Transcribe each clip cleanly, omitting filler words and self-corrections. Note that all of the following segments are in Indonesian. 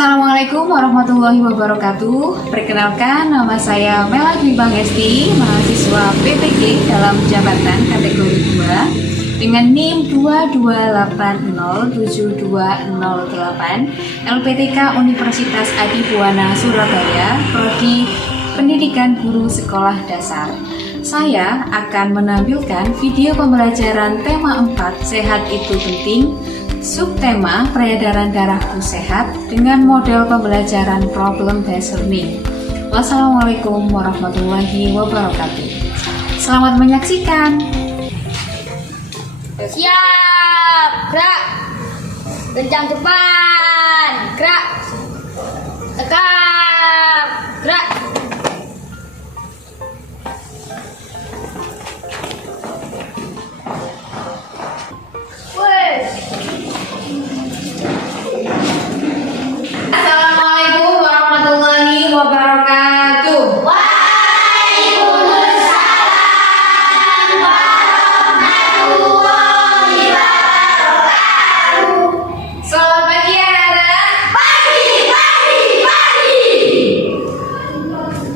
Assalamualaikum warahmatullahi wabarakatuh. Perkenalkan, nama saya Melanie Bangesti, mahasiswa PPG dalam jabatan kategori 2 dengan NIM 22807208 LPTK Universitas Adibuwana Surabaya, Prodi Pendidikan Guru Sekolah Dasar. Saya akan menampilkan video pembelajaran tema 4 Sehat Itu Penting, subtema peredaran darahku sehat dengan model pembelajaran problem based learning. Wassalamualaikum warahmatullahi wabarakatuh. Selamat menyaksikan. Siap, gerak. Kencang depan, gerak. Tegap, gerak. Assalamualaikum warahmatullahi wabarakatuh. Waalaikumsalam warahmatullahi wabarakatuh. Selamat pagi anak-anak. Pagi.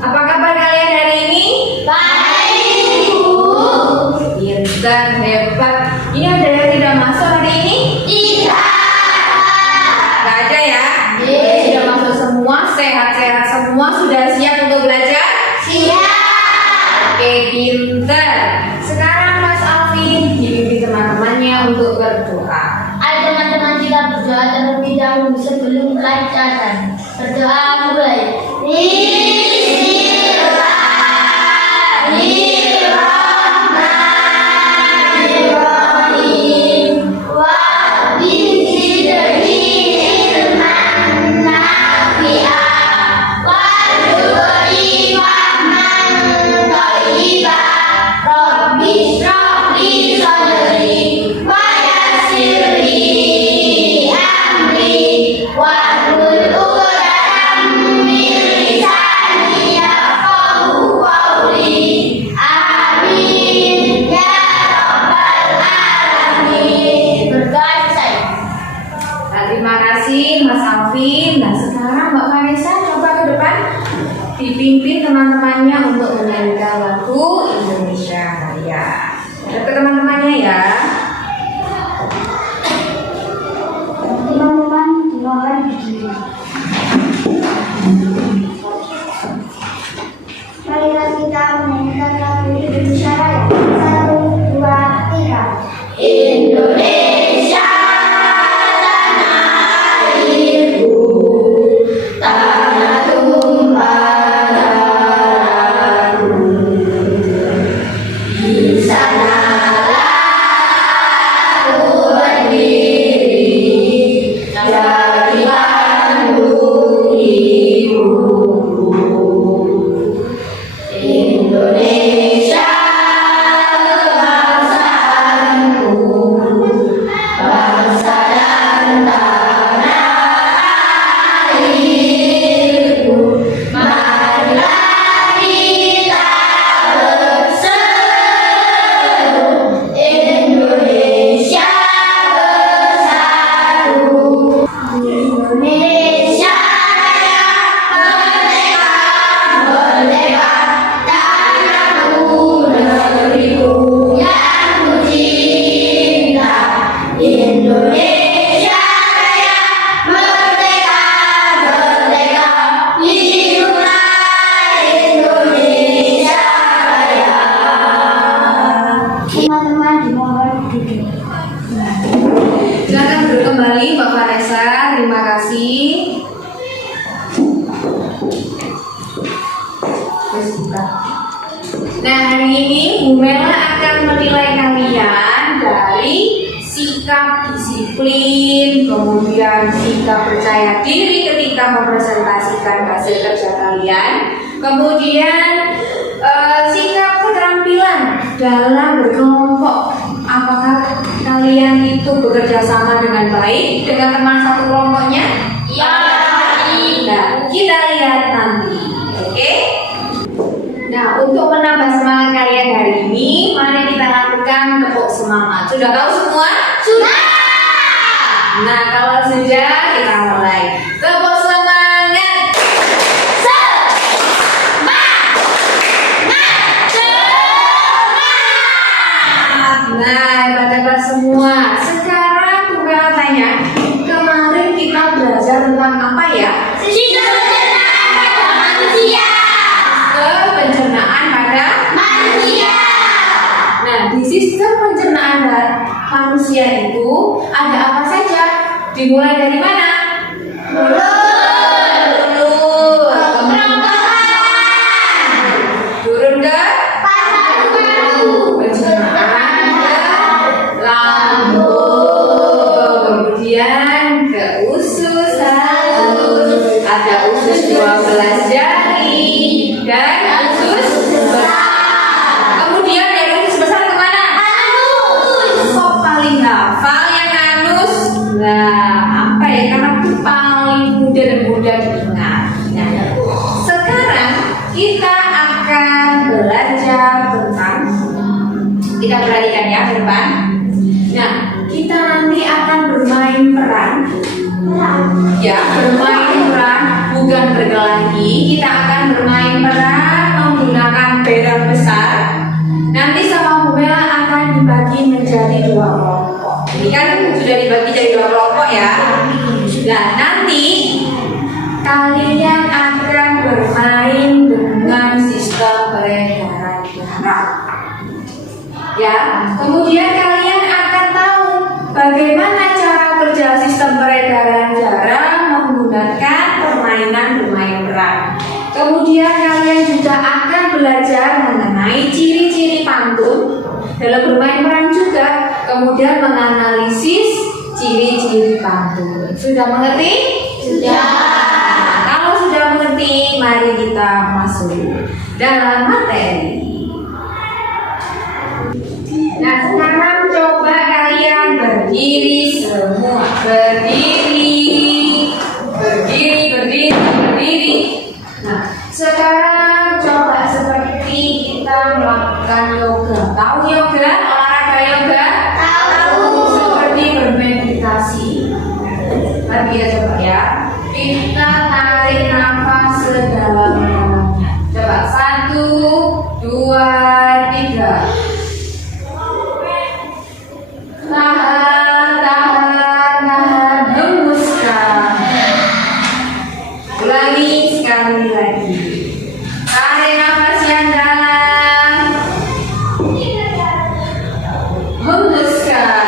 Apa kabar kalian hari ini? Baik, Bu. Pintar, hebat. Ini ada yang tidak masuk hari ini? Tidak. Gak ada ya? Iya. Sudah masuk semua, sehat-sehat semua, sudah siap untuk belajar? Siap. Oke, pintar. Sekarang Mas Alvin dibimbing teman-temannya untuk berdoa. Ayo teman-teman, kita berdoa terlebih dahulu sebelum pelajaran. Berdoa mulai. Bismillahirrahmanirrahim. Wa bidzikri ilman nafi'ah wa dzikri fahman thayyiban. Rabbi shrah li sadri wa yassir li amri wahlul 'uqdatam min lisani yafqahu qawli. Amin ya rabbal alamin. Berdoa selesai. Nah, terima kasih Mas Alvin. Nah, sekarang Mbak Vanessa coba ke depan dipimpin teman-temannya untuk menyanyikan lagu Indonesia Raya. Lihat ke teman-temannya ya. Teman-teman, dimohon berdiri. Marilah kita menyanyikan lagu Indonesia Raya. 1, 2, 3. Indonesia tanah airku, tanah tumpah darahku. Di sanalah aku berdiri, jadi pandu ibuku. Indonesia kebangsaanku, bangsa dan tanah airku. Marilah kita berseru, Indonesia bersatu. Indonesia Raya merdeka, merdeka, tanahku negeriku yang ku cinta. Indonesia Raya merdeka, merdeka, hiduplah Indonesia Raya. Teman-teman dimohon duduk. Silakan duduk kembali Mbak Vanessa. Terima kasih. Terus buka. Nah, hari ini Bu Mela akan menilai kalian dari sikap disiplin, kemudian sikap percaya diri ketika mempresentasikan hasil kerja kalian, kemudian sikap keterampilan dalam berkelompok. Apakah kalian itu bekerja sama dengan baik dengan teman satu kelompoknya? Ya. Nah, kita lihat nanti. Oke? Nah, untuk menambah semangat kalian hari ini, mari kita lakukan tepuk semangat. Sudah tahu semua? Sudah. Nah, kalau sudah, kita mulai. Tepuk semangat. Nah, hebat-hebat semua. Sekarang Bu Bella tanya, kemarin kita belajar tentang apa ya? Sistem pencernaan pada manusia. Sistem pencernaan pada Manusia. Nah, di sistem pencernaan manusia itu ada apa saja? Dimulai dari mana? Mulut. Turun ke pencernaan ke lambung. Kemudian ke usus halus. Ada usus 12 jari dan usus besar. Kemudian dari usus besar kemana? Kok paling hafal yang anus? Nah, apa ya? Karena itu paling mudah dan mudah diingat. Nah, sekarang kita akan belajar tentang, kita perhatikan ya ke depan. Nah, kita nanti akan bermain peran. Ya, bermain peran bukan berkelahi. Kita akan bermain peran menggunakan barang besar. Nanti sama Bu Bella akan dibagi menjadi 2 kelompok. Ini kan sudah dibagi jadi 2 kelompok ya. Nah, nanti kalian akan bermain dengan sistem peredaran darah. Ya, kemudian kalian akan tahu bagaimana cara kerja sistem peredaran darah menggunakan permainan bermain peran. Kemudian kalian juga akan belajar mengenai ciri-ciri pantun dalam bermain peran juga. Kemudian menganalisis ciri-ciri pantun. Sudah mengerti? Sudah. Kalau sudah mengerti, mari kita masuk dalam materi. Nah, sekarang coba kalian berdiri semua. Berdiri. Nah, sekarang coba seperti kita melakukan yoga. Tahu yoga? Olahraga yoga? Tahu. Seperti bermeditasi. Mari kita coba ya. Kita tarik nafas sedalam-dalamnya. Coba 1, 2, 3. Tahan, hembuskan. Ulangi sekali lagi. Tarik nafas yang dalam. Hembuskan.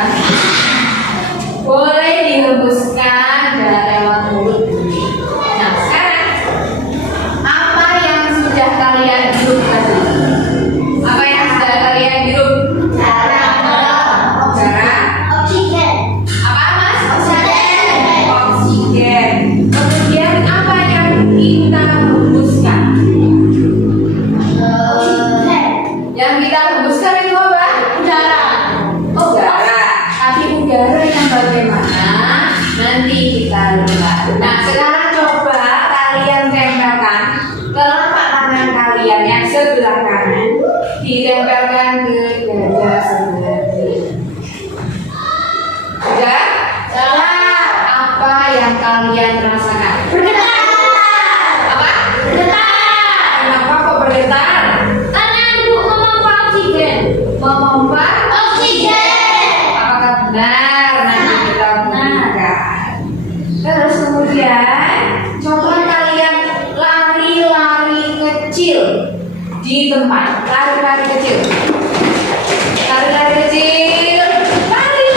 Boleh dihembuskan dan lewat mulut dulu. Nah, sekarang apa yang sudah kalian hirup tadi? Apa yang sudah kalian hirup? Oksigen. Apa mas? Oksigen. Oksigen. Kemudian apa yang kita hembuskan? Yang kita hembuskan itu apa? Udara. Udara. Tapi udara yang bagaimana? Nanti kita lihat. Nah, sekarang coba kalian tempelkan telapak tangan kalian yang sebelah kanan ditempelkan ke dada sebelah kiri. Sudah? Apa yang kalian rasakan? Bergetar. Apa? Bergetar. Kenapa kok bergetar? Karena ibu memompa oksigen. Memompa? Oksigen. Apakah benar? Nanti kita buktikan. Terus kemudian coba kalian lari-lari kecil di tempat. Lari-lari kecil. Lari-lari kecil. Lari.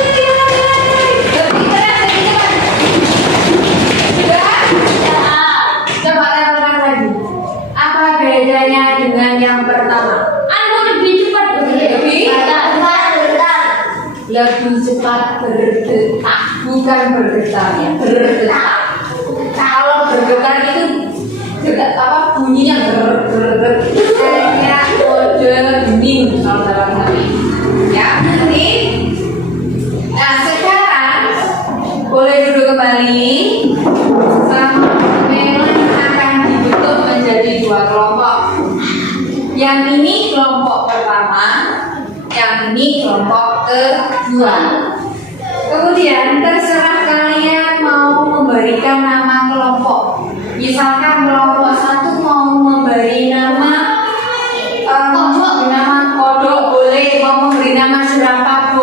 Lebih keras, lebih cepat. Sudah? Coba tempelkan lagi. Apa bedanya dengan yang pertama? Aku lebih cepat Lebih? bergetar. Lebih cepat berdetak, bukan bergetar ya, berdetak. Kalau bergetar itu dekat apa bunyinya kayak kode dinding kalau dalam hal ini. Ya, nanti. Nah, sekarang boleh duduk kembali. Sama Bella akan dibentuk menjadi 2 kelompok. Yang ini kelompok pertama, yang ini kelompok kedua. Kemudian terserah kalian mau memberikan nama kelompok. Misalkan kelompok 1 mau memberi nama kodok boleh, mau memberi nama jerapah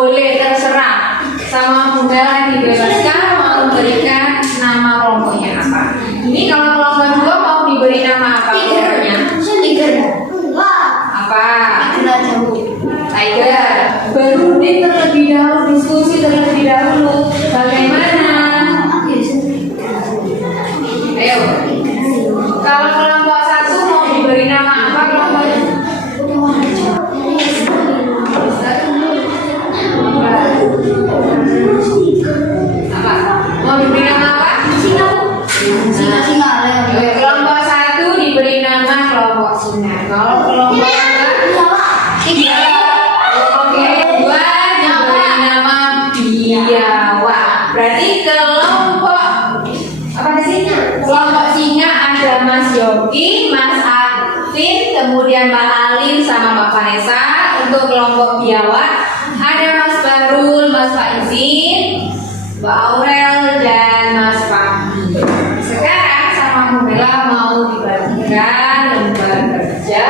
Mbak Aurel dan Mas Fahmi. Sekarang sama Mumela mau dibagikan lembar kerja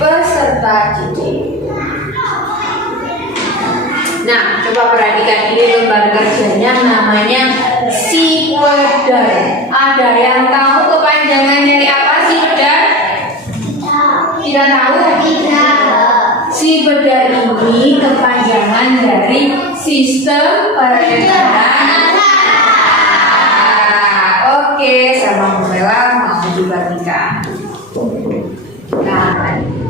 peserta didik. Nah, coba perhatikan ini lembar kerjanya namanya Sipedar. Ada yang tahu kepanjangan dari apa Sipedar? Tidak tahu? Sipedar ini kepanjangan dari sistem perencanaan. Oke, sama Mumela mau dibagikan.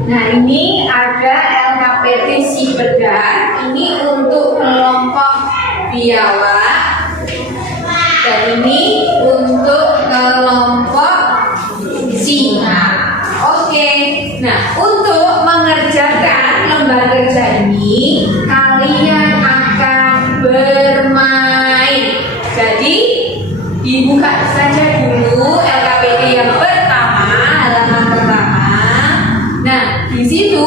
Nah, ini ada LKPT Sipedar. Ini untuk kelompok biawak dan ini untuk kelompok singa. Oke. Nah, untuk mengerjakan lembar kerja ini kalian akan bermain. Jadi dibuka saja dulu LKPT yang pertama, halaman pertama. Nah, di situ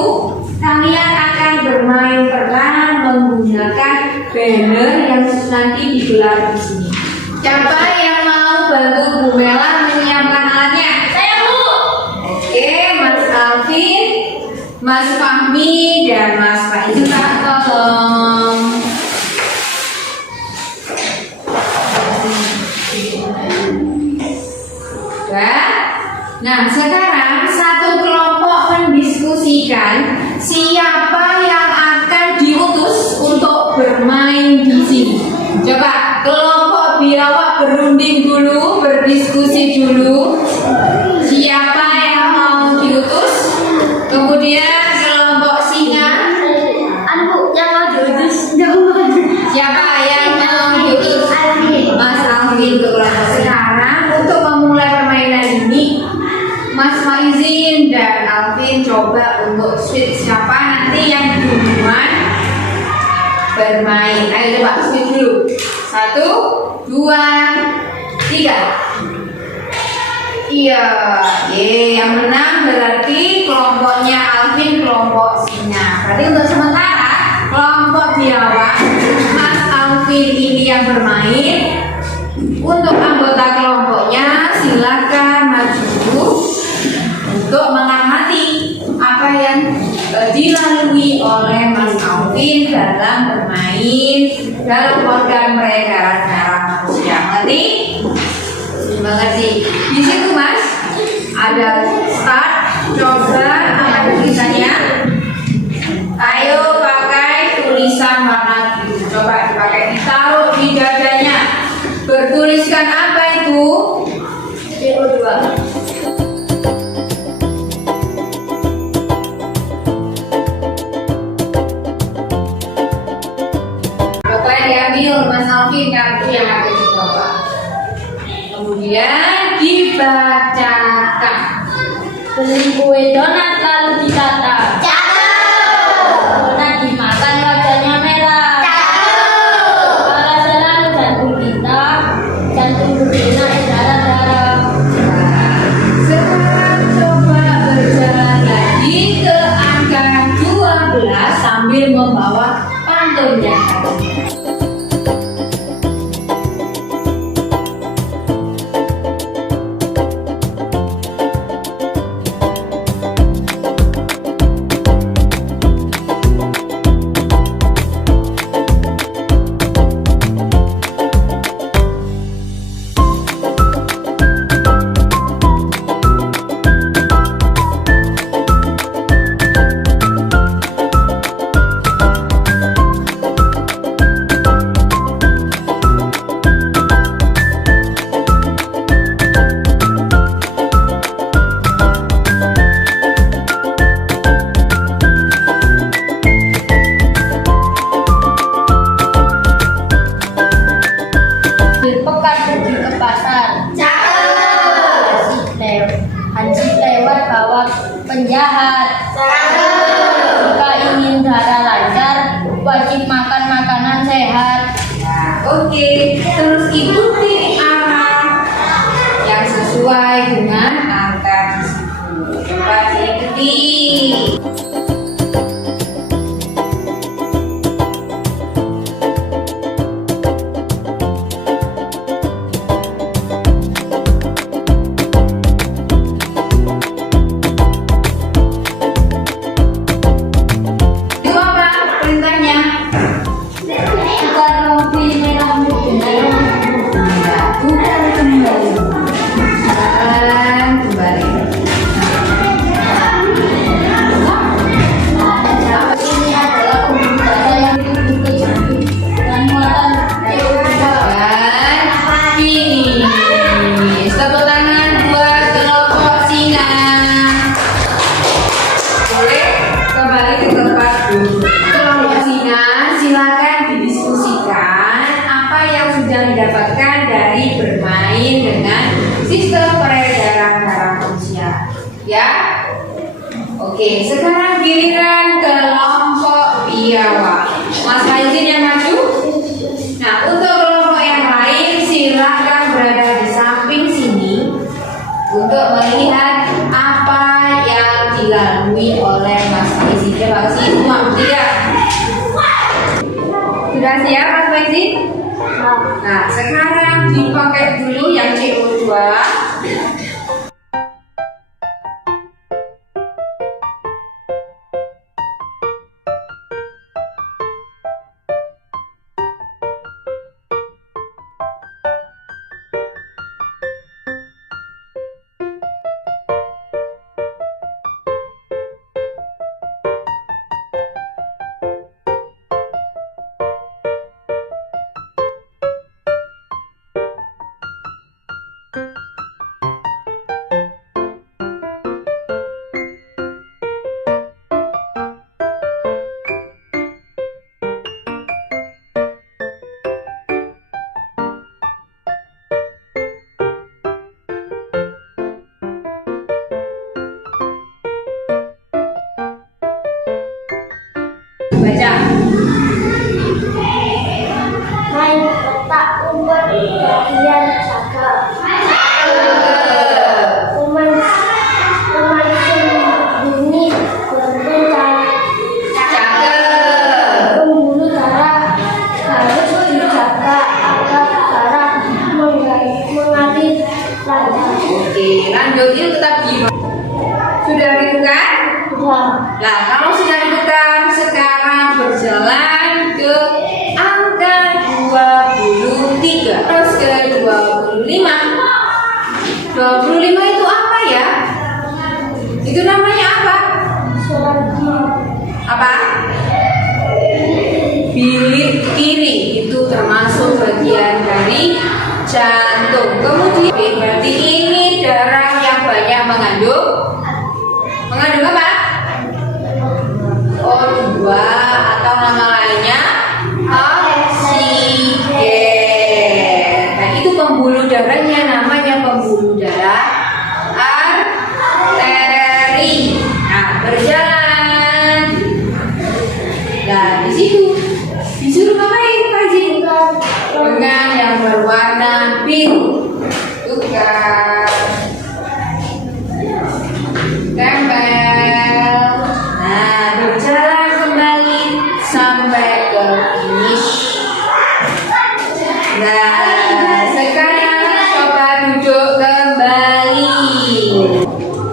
kalian akan bermain peran menggunakan banner yang nanti digelar di sini. Siapa yang mau bantu Bu Mela menyiapkan alatnya? Saya, Bu. Oke, Mas Alvin, Mas Fahmi, dan Mas Faiz. Tolong. Nah, sekarang satu kelompok mendiskusikan siapa yang akan diutus untuk bermain di sini. Coba kelompok biawak berunding dulu, berdiskusi dulu. Siapa yang mau diutus? Kemudian kelompok singa. Anu, yang mau diutus. Siapa yang mau diutus? Mas Alvin untuk kelompok. Sekarang untuk memulai permainan ini, Mas Faizin dan Alvin coba untuk switch siapa nanti yang duluan bermain. Ayo coba switch dulu. 1, 2, 3. Iya, yang menang berarti kelompoknya Alvin, kelompok singa. Berarti untuk sementara kelompok biawak Mas Alvin ini yang bermain. Untuk anggota kelompoknya silakan maju untuk mengamati apa yang dilalui oleh Mas Alvin dalam bermain dalam organ peredaran darah manusia. Mengerti? Mengerti. Di situ Mas ada start. Coba angkat tulisannya. Ayo pakai tulisan warna biru. Coba dipakai, ditaruh di dadanya. Bertuliskan apa itu? CO2. Coba diambil Mas Alvin kartu yang ada di bawah. Kemudian dibacakan. Beli kue donat lalu ditata. Donat dimakan wajahnya merah. Kepala selalu jantung kita, jantung berdetak darah-darah. Sekarang coba berjalan lagi ke angka 12 sambil membawa pantunnya. Berpekan pergi ke pasar. Hansip lewat bawa penjahat. Jika ingin darah lancar, wajib makan makanan sehat. Oke, terus ikuti arah yang sesuai dengan angka di situ. Coba diikuti. Sudah siap Mas Faizi? Nah, sekarang dipakai dulu yang CO2. Baca. Main petak umpet bagian jaga. Pemain sembunyi berpencar. Pembuluh darah harus dijaga agar darah mengalir lancar. Oke, lanjut itu tetap di. Sudah gitu kan? Sudah. Nah, kalau sudah ditekan, sekarang berjalan ke angka 23. Terus ke 25. 25 itu apa ya? Itu namanya apa? Apa? Bilik kiri. Itu termasuk bagian dari jantung. Kemudian berarti ini darah yang banyak mengandung apa? O2 atau nama lainnya oksigen. Nah, itu pembuluh darahnya namanya pembuluh darah arteri. Nah, berjalan. Nah, di situ disuruh ngapain Pak Haji? Dengan yang berwarna biru. Tukar. Tempel. Nah, berjalan kembali sampai ke finish. Nah, sekarang coba duduk kembali.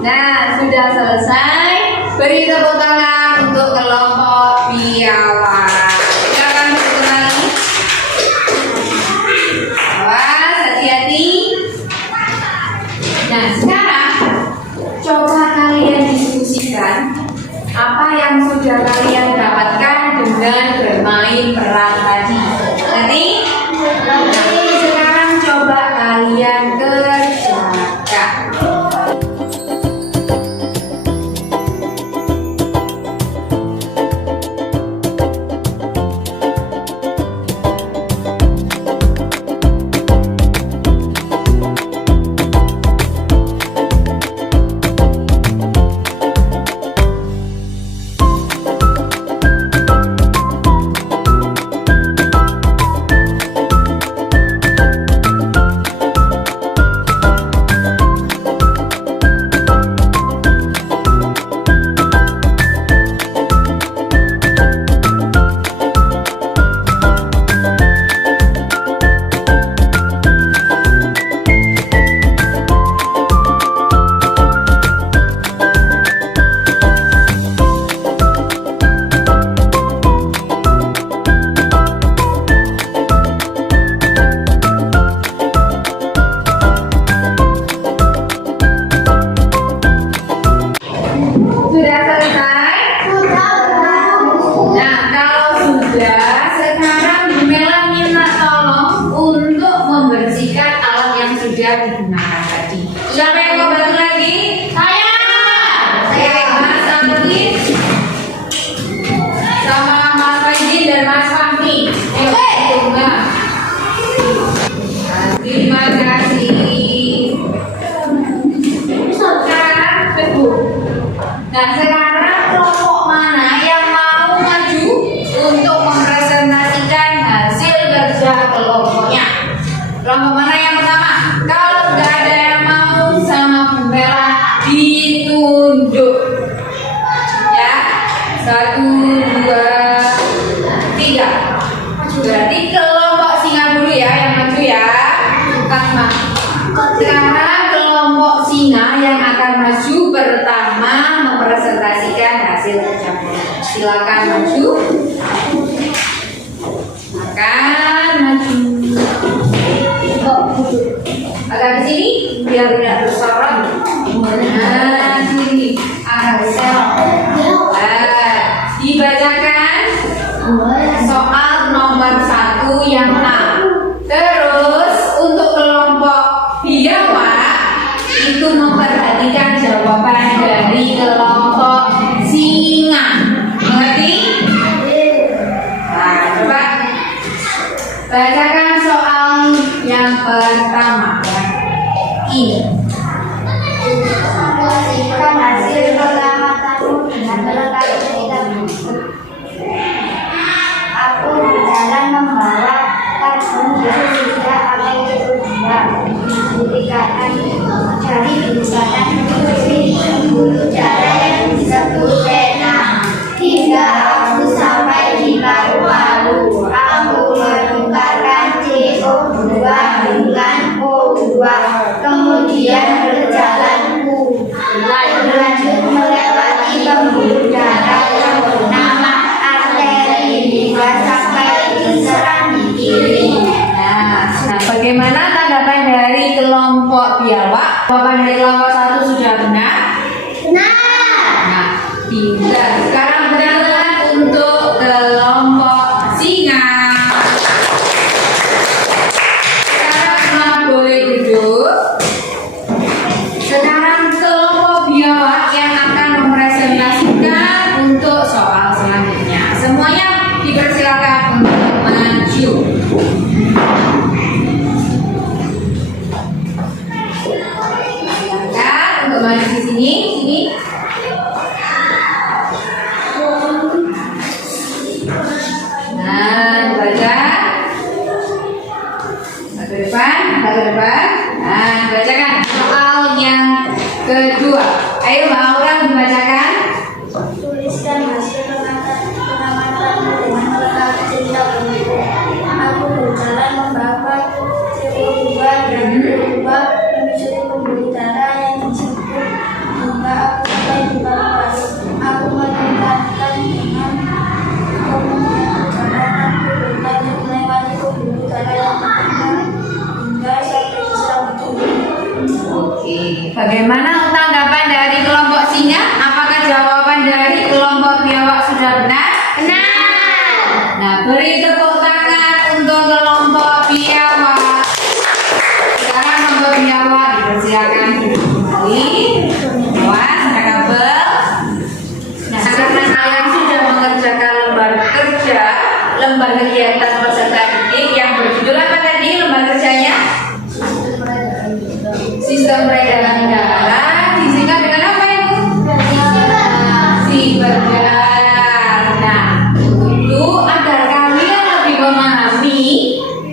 Nah, sudah selesai. Beri tepuk tangan untuk kelompok biawak. Silakan duduk kembali. Awas, hati-hati. Nah, sekarang coba kalian diskusikan apa yang sudah kalian dapatkan dengan bermain peran tadi. Nanti Berarti kelompok singa dulu ya yang maju ya. Kakma. Sekarang kelompok singa yang akan maju pertama mempresentasikan hasil kerja kelompok. Silakan maju. Akan maju. Agak ke sini biar tidak bersorak. Nah, sini. Agak dibacakan soal nomor 1 yang A. Terus untuk kelompok biawak itu memperhatikan jawaban dari kelompok singa. Mengerti? Nah, coba bacakan soal yang pertama. Ini. Memposisikan hasil pengamatanmu dengan melengkapi cerita berikut. Aku berjalan membawa karbon dioksida sampai ke tujuan. Dari kanan bulu jalan yang disebut pena. Hingga aku sampai di paru-paru. Aku menukarkan CO2 dengan O2. Kemudian berjalanku berlanjut melewati pembuluh darah yang bernama arteri hingga sampai ke serangan kiri. Nah, bagaimana tanggapan dari kelompok biawak? Jawaban dari kelompok 1 sudah benar? Nah, tidak. Sekarang berjalan untuk kelompok singa. Sekarang boleh duduk. Sekarang kelompok biawak yang akan mempresentasikan untuk soal selanjutnya. Semuanya dipersilakan untuk maju. Silakan untuk maju di sini. Nah, baca. Ke depan. Nah, bacakan soal yang kedua. Ayo Mbak Aura dibacakan. Tuliskan hasil pengamatanmu dengan melengkapi cerita berikut. Aku berjalan membawa CO2 dan berubah menyusuri pembuluh darah yang disebut hingga aku sampai di paru-paru. Aku meningkatkan dengan kemudian perjalanan berlanjut melewati pembuluh darah yang bernama hingga sampai di serangan kiri. Oke, bagaimana tanggapan dari kelompok singa? Apakah jawaban dari kelompok biawak sudah benar? Benar. Nah, beri tepuk tangan untuk kelompok biawak. Sekarang kelompok biawak dipersilakan duduk kembali. Awas, ada kabel. Nah, karena kalian sudah mengerjakan lembar kegiatan peserta didik yang berjudul apa tadi lembar kerjanya? Sistem peredaran darah disingkat dengan apa itu? Sibergar. Nah, itu agar kalian lebih memahami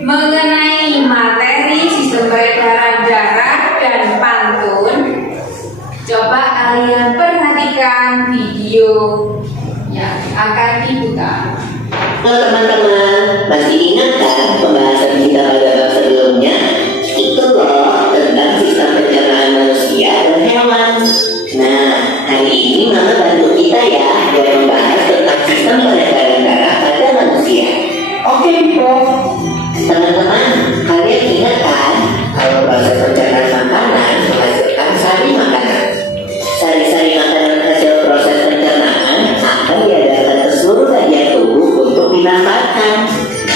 mengenai materi sistem peredaran darah dan pantun. Coba kalian perhatikan video yang akan diputar. Halo teman-teman, masih ingat kan pembahasan kita pada bab sebelumnya? Itu loh tentang sistem pencernaan manusia dan hewan. Nah, hari ini Mama bantu kita ya buat membahas tentang sistem peredaran darah pada manusia. Oke, Prof. Teman-teman, kalian ingat kan kalau proses pencernaan makanan menghasilkan sari makanan. Sari-sari makanan hasil proses pencernaan akan diedarkan ke seluruh bagian tubuh untuk dimanfaatkan.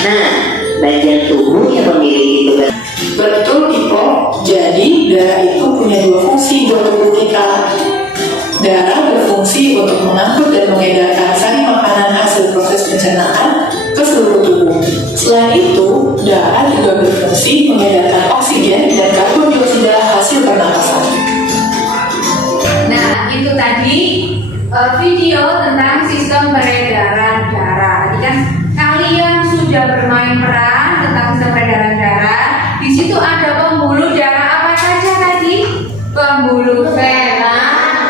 Nah, bagian tubuh yang memiliki tugas. Betul, Ipo. Jadi, darah itu punya dua fungsi buat tubuh kita. Darah berfungsi untuk mengangkut dan mengedarkan sari makanan hasil proses pencernaan ke seluruh tubuh. Selain itu, darah juga berfungsi mengedarkan oksigen dan karbon dioksida hasil pernapasan. Nah, itu tadi video tentang sistem peredaran darah. Tadi kan kalian sudah bermain peran tentang sistem peredaran darah. Di situ ada pembuluh darah apa saja tadi? Pembuluh vena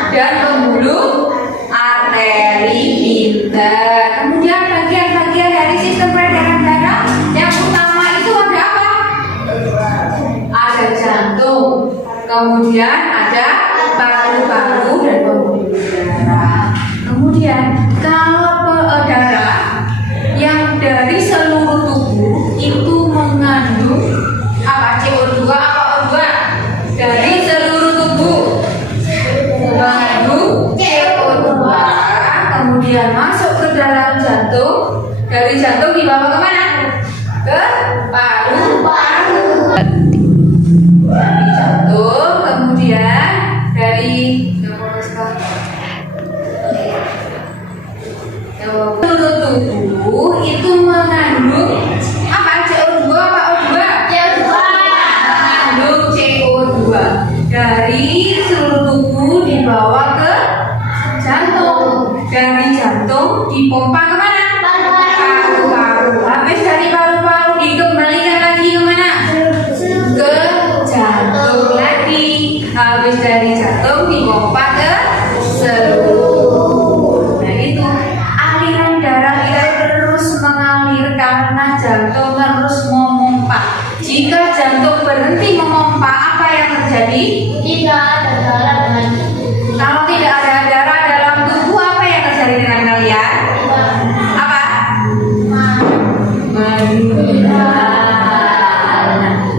dan pembuluh arteri pinter. Kemudian bagian-bagian dari sistem peredaran darah Kemudian ada paru-paru dan pembuluh darah. Kemudian kalau darah yang dari seluruh tubuh itu mengandung apa? CO2 apa O2? Dari seluruh tubuh mengandung CO2. Kemudian masuk ke dalam jantung. Dari jantung dibawa kemana? Ke paru-paru. Dari jantung, kemudian dari seluruh tubuh itu mengandung apa? CO2 apa O2? CO2. Mengandung CO2. Dari seluruh tubuh dibawa ke jantung. Dari jantung dipompa kemana? Paru-paru. Habis dari paru-paru dikembalikan lagi kemana? Ke jantung lagi. Habis dari jantung dipompa ke seluruh. Nah itu aliran darah kita terus mengalir karena jantung terus memompa. Jika jantung berhenti memompa, apa yang terjadi? Tidak ada darah dengan Kalau tidak ada darah dalam tubuh, apa yang terjadi dengan kalian? Apa? Nah,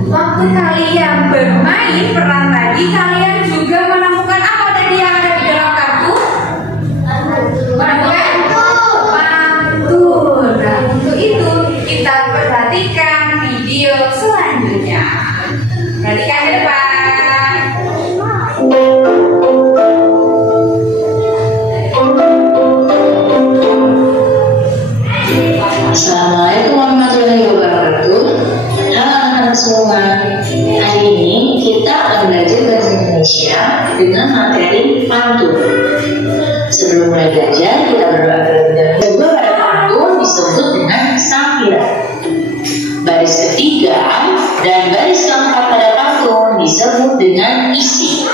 waktu kalian bermain peran tadi, kalian juga menemukan apa tadi yang ada di dalam kartu? Menemukan pantun. Nah, untuk itu kita perhatikan video selanjutnya. Perhatikan ke depan. Assalamualaikum warahmatullahi wabarakatuh. Halo anak-anak semua. Hari ini kita akan belajar bahasa Indonesia dengan materi pantun. Sebelum mulai belajar, kita berdoa terlebih dahulu. Kedua pada pantun disebut dengan sampiran. Baris ketiga dan baris keempat pada pantun disebut dengan isi.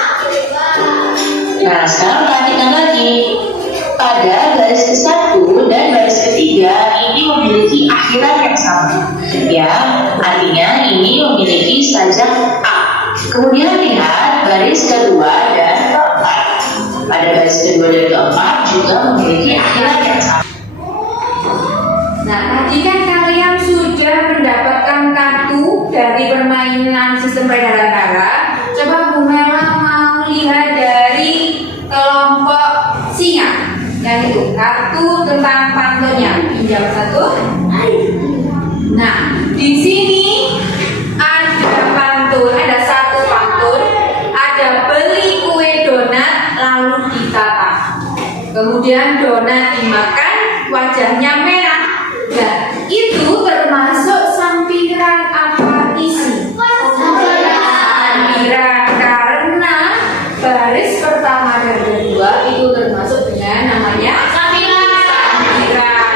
Nah, sekarang perhatikan lagi. Pada baris ke-1 dan baris ketiga ini memiliki akhiran yang sama. Ya, artinya ini memiliki sajak A. Kemudian lihat baris kedua dan keempat. Pada baris kedua dan keempat juga memiliki akhiran yang sama. Nah, tadi kan kalian sudah mendapatkan kartu dari permainan sistem peredaran darah. Coba Bu Mela mau lihat dari kelompok singa. Dan itu kartu tentang pantunnya. Pinjam satu. Nah, di sini ada pantun, ada satu pantun, ada beli kue donat lalu ditata. Kemudian donat dimakan, wajahnya merah. Nah, itu termasuk sampiran apa isi? Sampiran karena baris pertama dan kedua itu termasuk dengan namanya sampiran.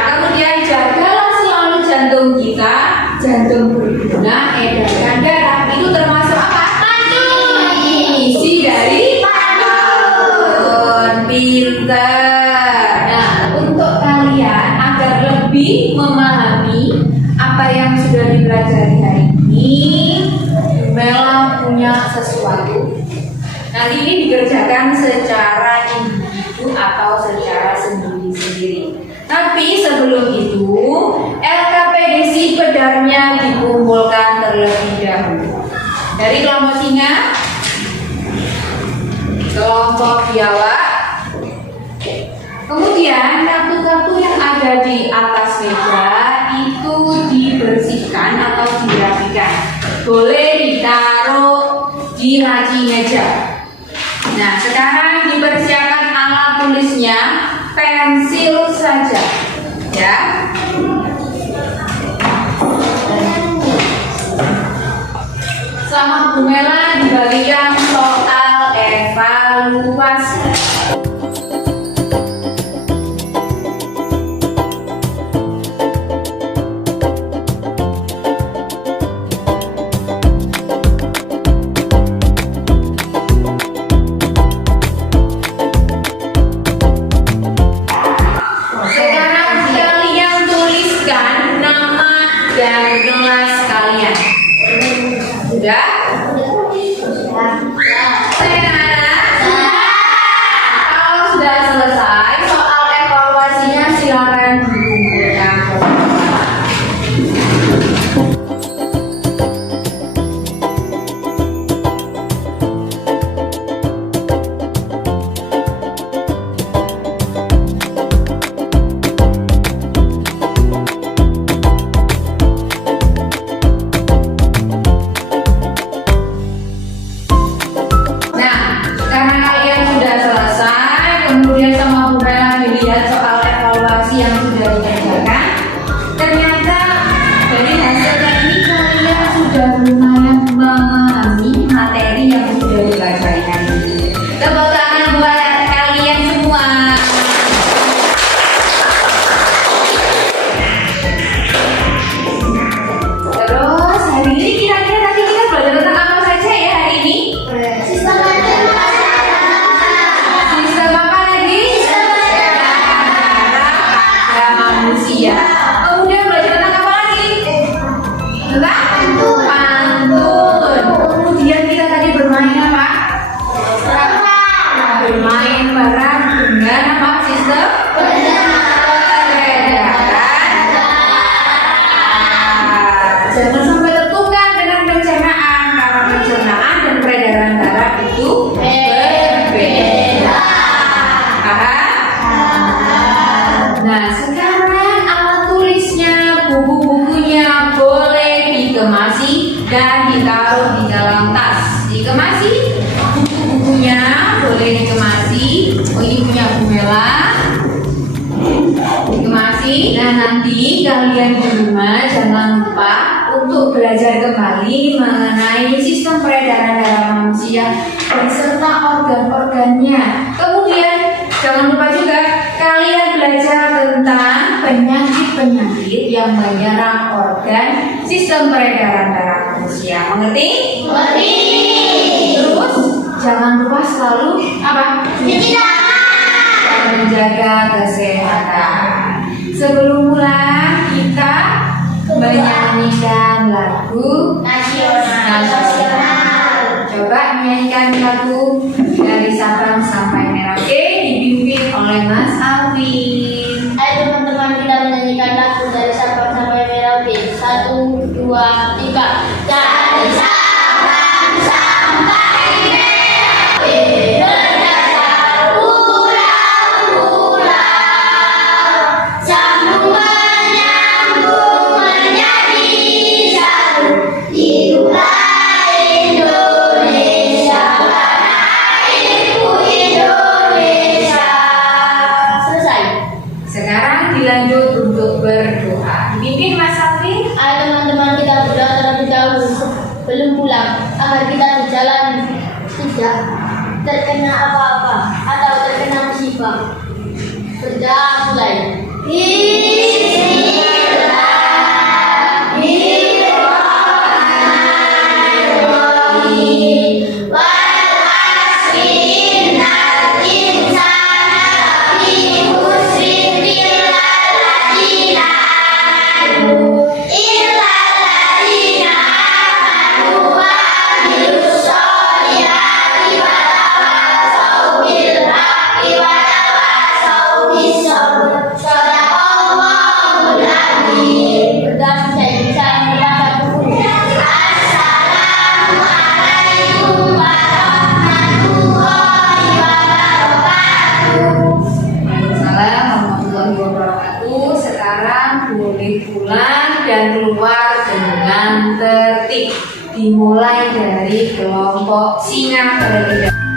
Kemudian jagalah selalu jantung kita, jantung berguna edarkan darah. Itu termasuk apa? Pantun. Isi dari pantun. Pintar. Nah, untuk kalian agar lebih memahami apa yang sudah dipelajari hari ini, Mela punya sesuatu. Nanti ini dikerjakan secara individu atau secara sendiri-sendiri. Tapi sebelum itu, LKPD sepedarnya dikumpulkan terlebih dahulu. Dari kelompok singa, kelompok biawak, kemudian kartu-kartu yang ada di atas meja itu dibersihkan atau dirapikan. Boleh ditaruh di laci meja. Nah, sekarang dipersiapkan alat tulisnya, pensil saja, ya. Sama Bu Mela dibagikan soal evaluasi. Sudah? Nah, karena kalian sudah selesai, kemudian sama Bu Mela dilihat soal evaluasi yang sudah dikerjakan. Ternyata dari hasilnya ini kalian sudah lumayan memahami materi yang sudah dipelajari. Tepuk tangan buat kalian semua. Terus hari ini kira-kira tadi kita belajar tentang apa saja ya hari ini? Sistem matematika. Sistem apa lagi? Pada manusia. Kemudian belajar tentang apa lagi? Tentang pantun. Kemudian kita tadi bermain apa? Bermain barang dengan apa? Sistem peredaran. Jangan sampai tertukar dengan pencernaan, karena pencernaan dan peredaran darah itu berbeda. Paham? Nah, sekarang alat tulisnya, buku-bukunya boleh dikemasi dan ditaruh di dalam tas. Dikemasi, buku-bukunya boleh dikemasi. Oh, ini punya Bu Mela. Dikemasi. Nah, nanti kalian di rumah jangan lupa untuk belajar kembali mengenai sistem peredaran darah manusia beserta organ-organnya. Kemudian jangan lupa juga kalian belajar tentang penyakit-penyakit yang menyerang organ sistem peredaran darah manusia. Mengerti? Mengerti. Terus jangan lupa selalu apa? Menjaga kesehatan. Sebelum mulai kita menyanyikan lagu nasional. Coba menyanyikan lagu dari Sabang sampai Merauke dipimpin oleh Mas Alvin. Ayo teman-teman kita menyanyikan lagu dari Sabang sampai Merauke. 1, 2, 3. Dari Sabang sampai Merauke, berdasar pulau-pulau, sambung menyambung menjadi satu. Itulah Indonesia, tanahku Indonesia. Selesai. Sekarang dilanjut untuk berdoa. Dipimpin Mas Alvin. Ayo teman-teman kita berdoa terlebih dahulu sebelum pulang agar kita di jalan tidak terkena apa-apa atau terkena musibah. Berdoa mulai. Bismillahirrahmanirrahim. Wal asri innal insana lafi khusrin illa alladziina amanu wa amilus sholihati wa tawassaw bil haqqi wa tawassaw bis sabr. Shadaqallahul azim. Berdoa saya kepada guru. Assalamualaikum warahmatullahi wabarakatuh. Waalaikumsalam warahmatullahi wabarakatuh. Sekarang boleh pulang dan keluar dengan tertib. Dimulai dari kelompok singa terlebih dahulu.